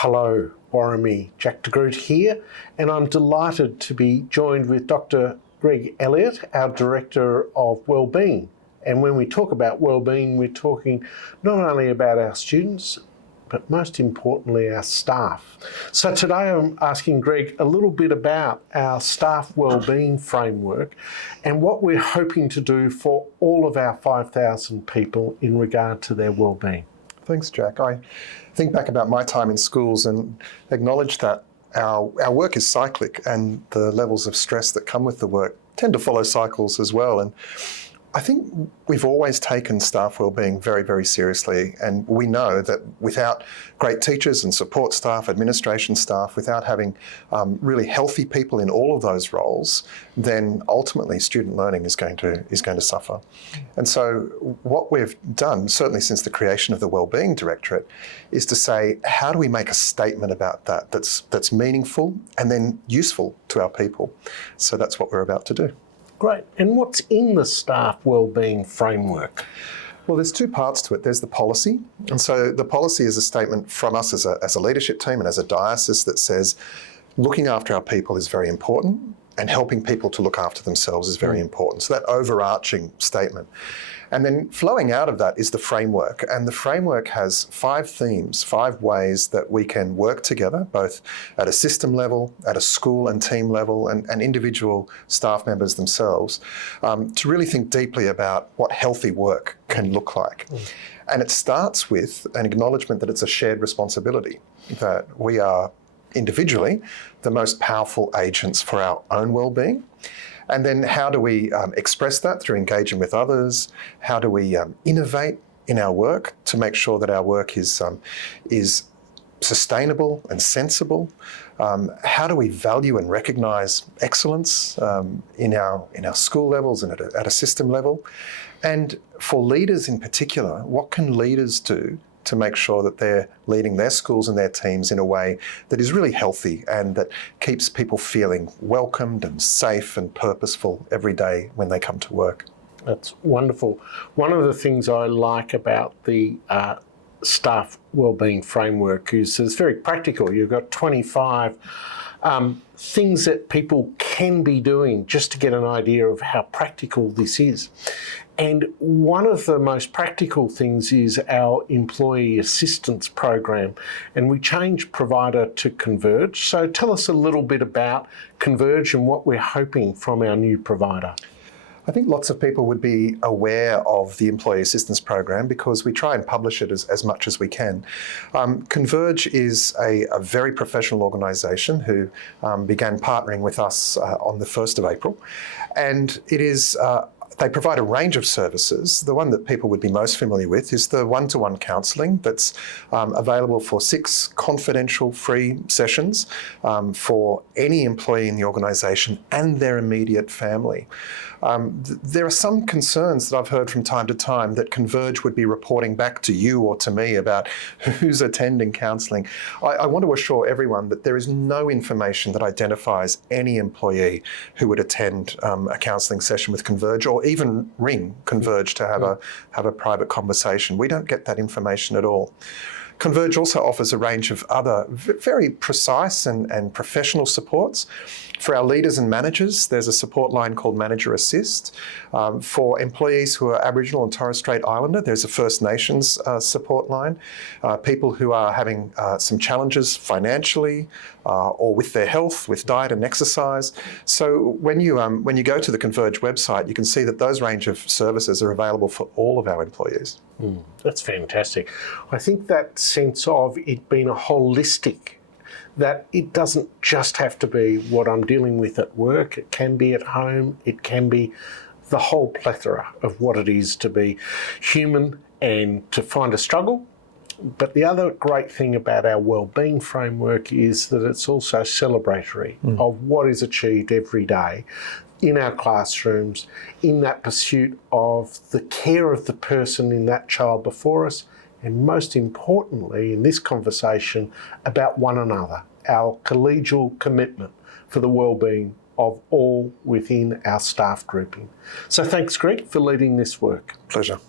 Hello, Warramie, Jack de Groot here, and I'm delighted to be joined with Dr. Greg Elliott, our Director of Wellbeing. And when we talk about wellbeing, we're talking not only about our students, but most importantly, our staff. So today I'm asking Greg a little bit about our staff wellbeing framework and what we're hoping to do for all of our 5,000 people in regard to their wellbeing. Thanks, Jack. I think back about my time in schools and acknowledge that our work is cyclic, and the levels of stress that come with the work tend to follow cycles as well. And I think we've always taken staff wellbeing very, very seriously, and we know that without great teachers and support staff, administration staff, without having really healthy people in all of those roles, then ultimately student learning is going to suffer. And so what we've done, certainly since the creation of the Wellbeing Directorate, is to say, how do we make a statement about that that's meaningful and then useful to our people? So that's what we're about to do. Great. And what's in the staff wellbeing framework? Well, there's two parts to it. There's the policy. And so the policy is a statement from us as a leadership team and as a diocese that says looking after our people is very important and helping people to look after themselves is very important. So that overarching statement. And then flowing out of that is the framework. And the framework has 5 themes, 5 ways that we can work together, both at a system level, at a school and team level, and individual staff members themselves, to really think deeply about what healthy work can look like. And it starts with an acknowledgement that it's a shared responsibility, that we are individually the most powerful agents for our own well-being. And then how do we express that through engaging with others? How do we innovate in our work to make sure that our work is sustainable and sensible? How do we value and recognise excellence in our school levels and at a system level? And for leaders in particular, what can leaders do to make sure that they're leading their schools and their teams in a way that is really healthy and that keeps people feeling welcomed and safe and purposeful every day when they come to work? That's wonderful. One of the things I like about the staff wellbeing framework is it's very practical. You've got 25 things that people can be doing just to get an idea of how practical this is. And one of the most practical things is our employee assistance program, and we changed provider to Converge. So tell us a little bit about Converge and what we're hoping from our new provider. I think lots of people would be aware of the Employee Assistance Program because we try and publish it as much as we can. Converge is a very professional organisation who began partnering with us on the 1st of April, and it is they provide a range of services. The one that people would be most familiar with is the one-to-one counselling that's available for 6 confidential free sessions for any employee in the organisation and their immediate family. There are some concerns that I've heard from time to time that Converge would be reporting back to you or to me about who's attending counselling. I want to assure everyone that there is no information that identifies any employee who would attend a counselling session with Converge or even ring Converge to have a private conversation. We don't get that information at all. Converge also offers a range of other very precise and professional supports. For our leaders and managers, there's a support line called Manager Assist. For employees who are Aboriginal and Torres Strait Islander, there's a First Nations support line. People who are having some challenges financially or with their health, with diet and exercise. So when you go to the Converge website, you can see that those range of services are available for all of our employees. That's fantastic. I think that sense of it being a holistic, that it doesn't just have to be what I'm dealing with at work, it can be at home, it can be the whole plethora of what it is to be human and to find a struggle. But the other great thing about our wellbeing framework is that it's also celebratory of what is achieved every day in our classrooms, in that pursuit of the care of the person in that child before us, and most importantly in this conversation about one another, our collegial commitment for the wellbeing of all within our staff grouping. So thanks, Greg, for leading this work. Pleasure.